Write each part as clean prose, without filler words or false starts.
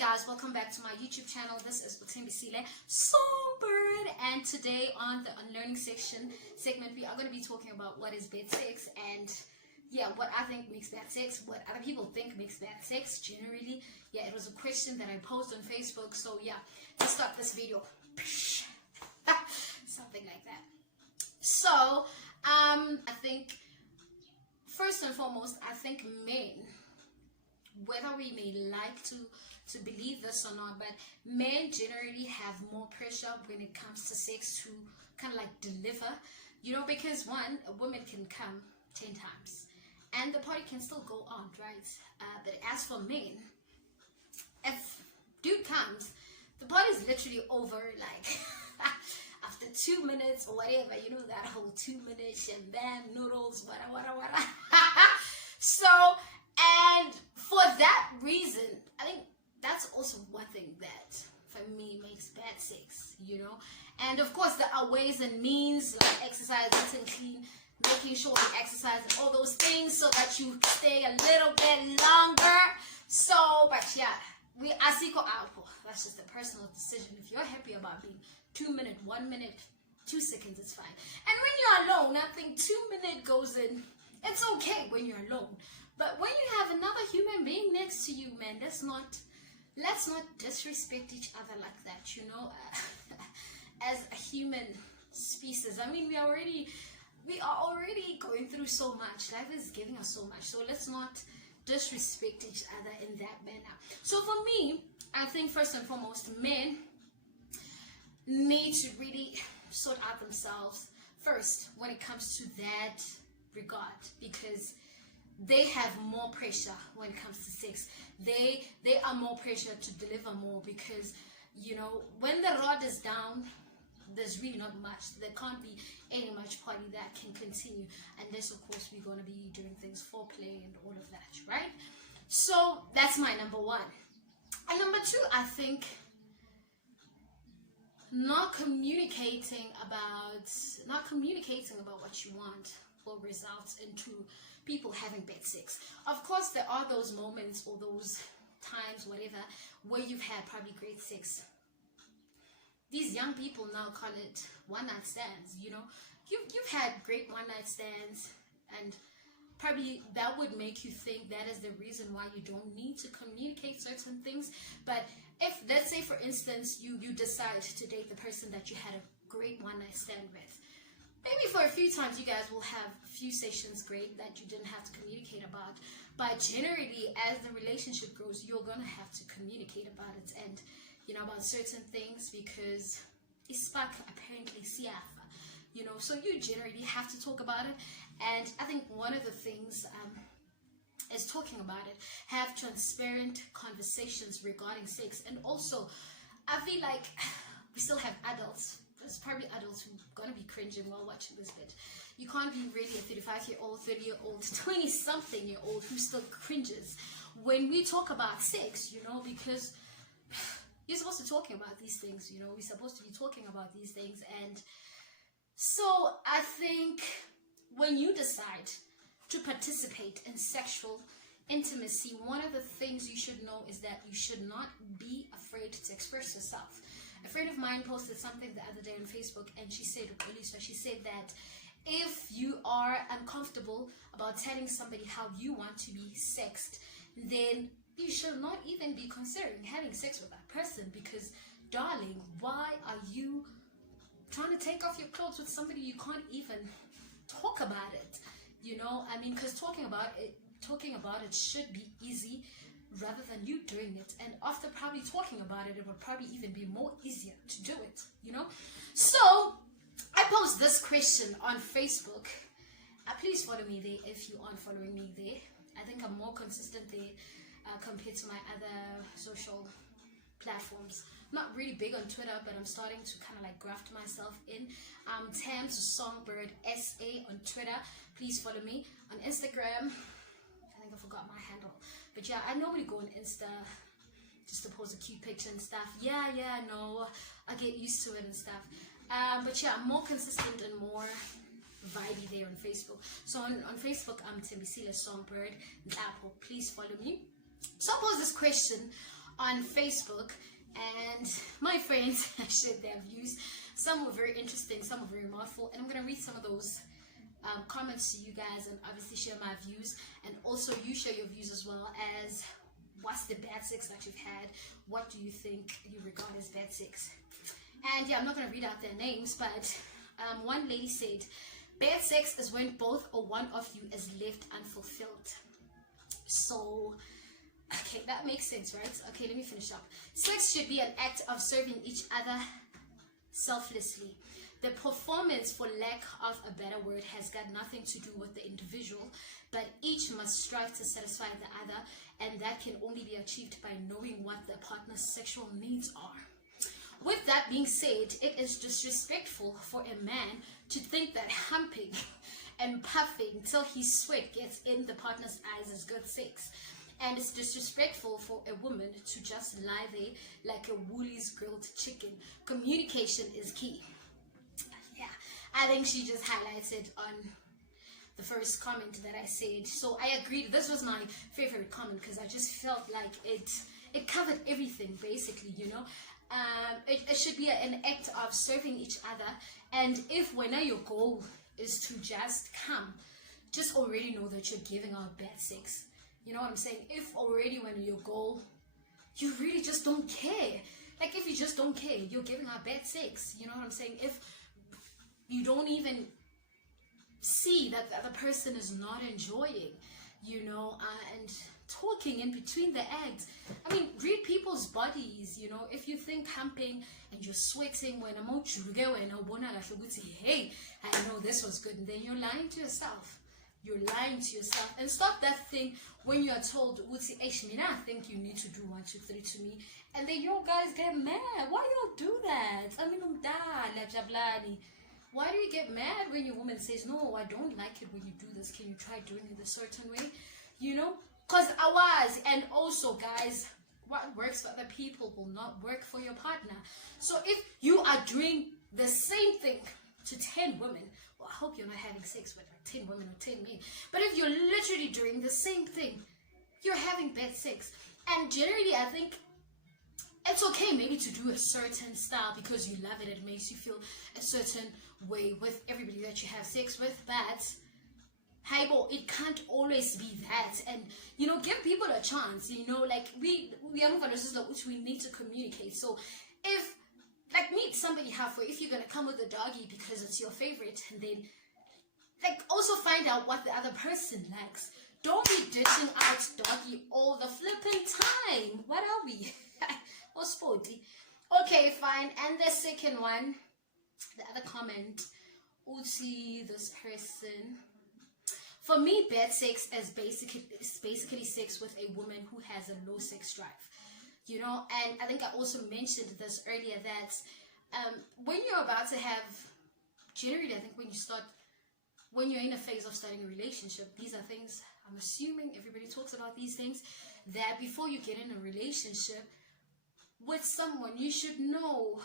guys, welcome back to my YouTube channel. This is Uthembisile Songbird, and today on the unlearning segment we are going to be talking about what is bad sex, and what I think makes bad sex, what other people think makes bad sex generally. It was a question that I posted on Facebook, so let's start this video. Something like that. So I think first and foremost, I think men, whether we may like to believe this or not, but men generally have more pressure when it comes to sex to kind of like deliver, because one, a woman can come 10 times and the party can still go on, right? But as for men, if dude comes, the party's literally over like after 2 minutes or whatever, that whole 2 minutes and then noodles, whatever. So, and for that reason, I think that's also one thing that for me makes bad sex, and of course there are ways and means like exercise, eating clean, making sure you exercise and all those things so that you stay a little bit longer. So, but I seek out. That's just a personal decision. If you're happy about being 2 minutes, 1 minute, 2 seconds, it's fine. And when you're alone, I think 2 minutes goes in. It's okay when you're alone. But when you have another human being next to you, man, let's not disrespect each other like that, as a human species. I mean, we are already going through so much. Life is giving us so much. So let's not disrespect each other in that manner. So for me, I think first and foremost, men need to really sort out themselves first when it comes to that regard, because they have more pressure when it comes to sex. They are more pressure to deliver more, because when the rod is down, there's really not much. There can't be any much party that can continue unless, of course, we're going to be doing things foreplay and all of that, right? So that's my number one. And number two, I think not communicating about what you want will result into people having bad sex. Of course, there are those moments or those times, whatever, where you've had probably great sex. These young people now call it one-night stands. You've had great one-night stands, and probably that would make you think that is the reason why you don't need to communicate certain things. But if, let's say for instance, you decide to date the person that you had a great one-night stand with, maybe for a few times you guys will have a few sessions great that you didn't have to communicate about. But generally, as the relationship grows, you're going to have to communicate about it and, about certain things, because ispak apparently siafa, so you generally have to talk about it. And I think one of the things is talking about it, have transparent conversations regarding sex. And also, I feel like we still have adults. There's probably adults who are going to be cringing while watching this bit. You can't be really a 35-year-old, 30-year-old, 20-something-year-old who still cringes when we talk about sex, because you're supposed to be talking about these things, we're supposed to be talking about these things. And so I think when you decide to participate in sexual intimacy, one of the things you should know is that you should not be afraid to express yourself. A friend of mine posted something the other day on Facebook, and she said that if you are uncomfortable about telling somebody how you want to be sexed, then you should not even be considering having sex with that person, because, darling, why are you trying to take off your clothes with somebody you can't even talk about it? Because talking about it should be easy, rather than you doing it. And after probably talking about it, it would probably even be more easier to do it, So I posed this question on Facebook. Please follow me there if you aren't following me there. I think I'm more consistent there compared to my other social platforms. I'm not really big on Twitter, but I'm starting to kind of like graft myself in. Tams Songbird SA on Twitter. Please follow me on Instagram. I think I forgot my handle. But I normally go on Insta just to post a cute picture and stuff. No, I get used to it and stuff. But I'm more consistent and more vibey there on Facebook. So on Facebook, I'm Uthembisile Songbird. Please follow me. So I posed this question on Facebook, and my friends shared their views. Some were very interesting, some were very mouthful, and I'm going to read some of those comments to you guys and obviously share my views, and also you share your views as well as what's the bad sex that you've had, what do you think you regard as bad sex. And yeah, I'm not going to read out their names, but one lady said, bad sex is when both or one of you is left unfulfilled. So okay, that makes sense, right? Okay, let me finish up. Sex should be an act of serving each other selflessly. The performance, for lack of a better word, has got nothing to do with the individual, but each must strive to satisfy the other, and that can only be achieved by knowing what the partner's sexual needs are. With that being said, it is disrespectful for a man to think that humping and puffing till his sweat gets in the partner's eyes is good sex. And it's disrespectful for a woman to just lie there like a Woolies grilled chicken. Communication is key. Yeah, I think she just highlighted on the first comment that I said. So I agreed. This was my favorite comment because I just felt like it covered everything basically, you know. It should be an act of serving each other, and if when your goal is to just come, just already know that you're giving out bad sex. You know what I'm saying? If already when your goal, you really just don't care. Like if you just don't care, you're giving out bad sex. You know what I'm saying? If you don't even see that the other person is not enjoying, you know, and talking in between the acts. I mean, read people's bodies, you know. If you think humping and you're sweating when I'm out, hey, I know this was good, and then you're lying to yourself. You're lying to yourself. And stop that thing when you are told, I think you need to do 1, 2, 3 to me, and then you guys get mad. Why y'all do that? I mean, why do you get mad when your woman says, no, I don't like it when you do this, can you try doing it a certain way? You know, because I was. And also, guys, what works for other people will not work for your partner. So if you are doing the same thing to 10 women, well, I hope you're not having sex with 10 women or 10 men, but if you're literally doing the same thing, you're having bad sex. And generally, I think it's okay maybe to do a certain style because you love it, it makes you feel a certain way with everybody that you have sex with, but it can't always be that. And you know, give people a chance, you know, like we need to communicate. So if like meet somebody halfway, if you're gonna come with a doggy because it's your favorite, and then like also find out what the other person likes. Don't be ditching out doggy all the flipping time. What are we? Oh, sporty. Okay, fine. And the second one, the other comment, Uzi, this person. For me, bad sex is basically sex with a woman who has a low sex drive. You know, and I think I also mentioned this earlier that when you're about to have, generally, I think when you're in a phase of starting a relationship, these are things, I'm assuming everybody talks about these things, that before you get in a relationship with someone, you should know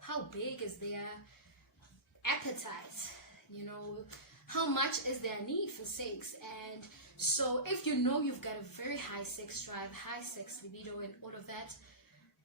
how big is their appetite, you know, how much is their need for sex. And so if you know you've got a very high sex drive, high sex libido and all of that,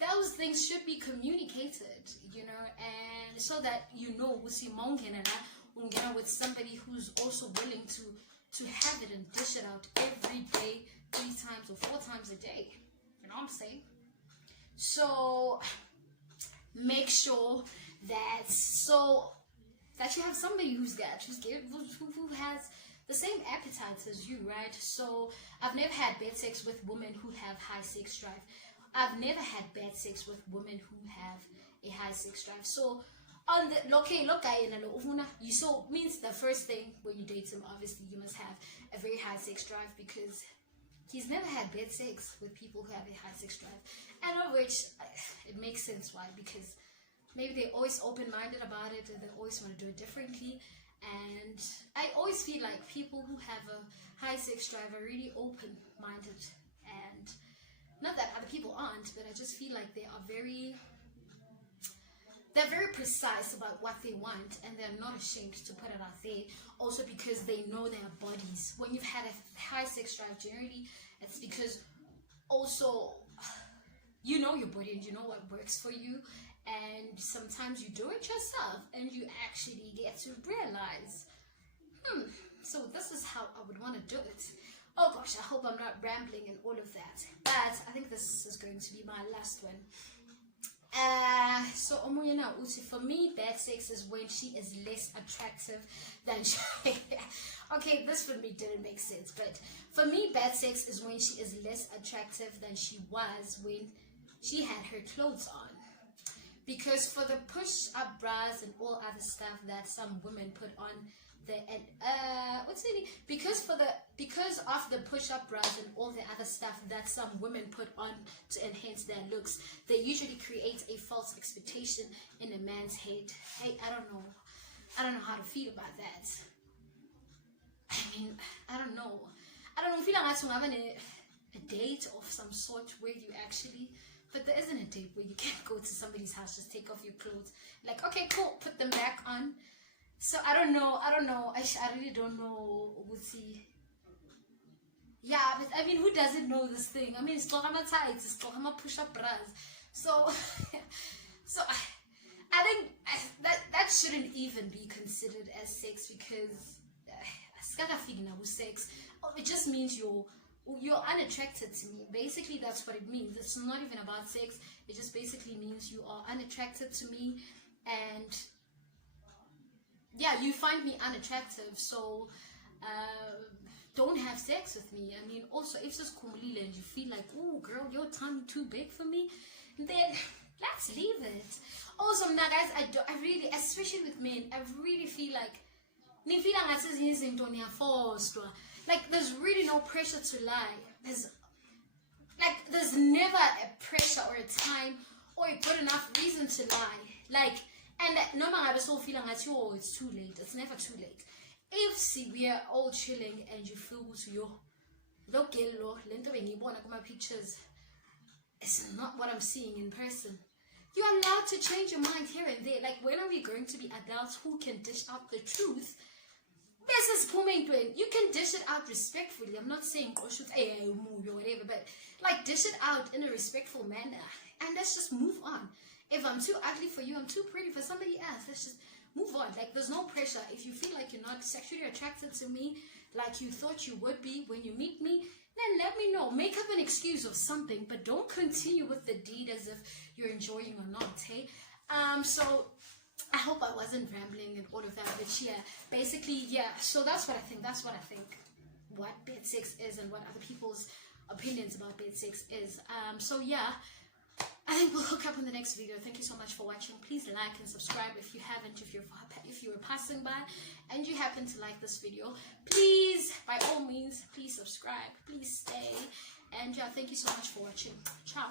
those things should be communicated, you know, and so that you know with somebody who's also willing to have it and dish it out every day, 3 times or 4 times a day. You know what I'm saying? So make sure that you have somebody who has the same appetites as you, right? So I've never had bad sex with women who have high sex drive. I've never had bad sex with women who have a high sex drive. So on the you so means the first thing when you date him, obviously you must have a very high sex drive, because he's never had bad sex with people who have a high sex drive. And of which it makes sense why, because maybe they're always open-minded about it and they always want to do it differently. And I always feel like people who have a high sex drive are really open-minded, and not that other people aren't, but I just feel like they're very precise about what they want, and they're not ashamed to put it out there. Also because they know their bodies. When you've had a high sex drive, generally it's because also know your body and you know what works for you, and sometimes you do it yourself and you actually get to realize, so this is how I would want to do it. Oh gosh, I hope I'm not rambling and all of that, but I think this is going to be my last one. So Omuyena Uti, for me, bad sex is when she is less attractive than she okay, this for me didn't make sense, but for me, bad sex is when she is less attractive than she was when she had her clothes on. Because for the push-up bras and all other stuff that some women put on, because of the push-up bras and all the other stuff that some women put on to enhance their looks, they usually create a false expectation in a man's head. Hey, I don't know how to feel about that. I mean, I don't know. Feel like I'm having a date of some sort where you actually, but there isn't a date where you can't go to somebody's house, just take off your clothes, like, okay, cool, put them back on. So I don't know. I really don't know. We'll see. Yeah, but I mean, who doesn't know this thing? I mean, it's talking about tights, it's talking about push-up bras. So, I think that shouldn't even be considered as sex, because sex, it just means you're unattracted to me. Basically, that's what it means. It's not even about sex. It just basically means you are unattracted to me, and yeah, you find me unattractive, so don't have sex with me. I mean, also, if it's kumulile and you feel like, oh girl, your tummy too big for me, then let's leave it. Also, now guys, I really, especially with men, I really feel like like there's really no pressure to lie. There's never a pressure or a time or a good enough reason to lie. Like, and no matter so feeling like, oh, it's too late. It's never too late. If we are all chilling and you feel to you, look, my pictures, it's not what I'm seeing in person. You're allowed to change your mind here and there. Like, when are we going to be adults who can dish out the truth? This is you can dish it out respectfully. I'm not saying or whatever, but like, dish it out in a respectful manner, and let's just move on. If I'm too ugly for you, I'm too pretty for somebody else, let's just move on. Like, there's no pressure. If you feel like you're not sexually attracted to me like you thought you would be when you meet me, then let me know. Make up an excuse of something, but don't continue with the deed as if you're enjoying or not, hey? So I hope I wasn't rambling and all of that, but yeah, basically, yeah, so that's what I think. That's what I think what bed sex is and what other people's opinions about bed sex is. So yeah, I think we'll hook up in the next video. Thank you so much for watching. Please like and subscribe if you haven't. If you were passing by and you happen to like this video, please, by all means, please subscribe. Please stay. And yeah, thank you so much for watching. Ciao.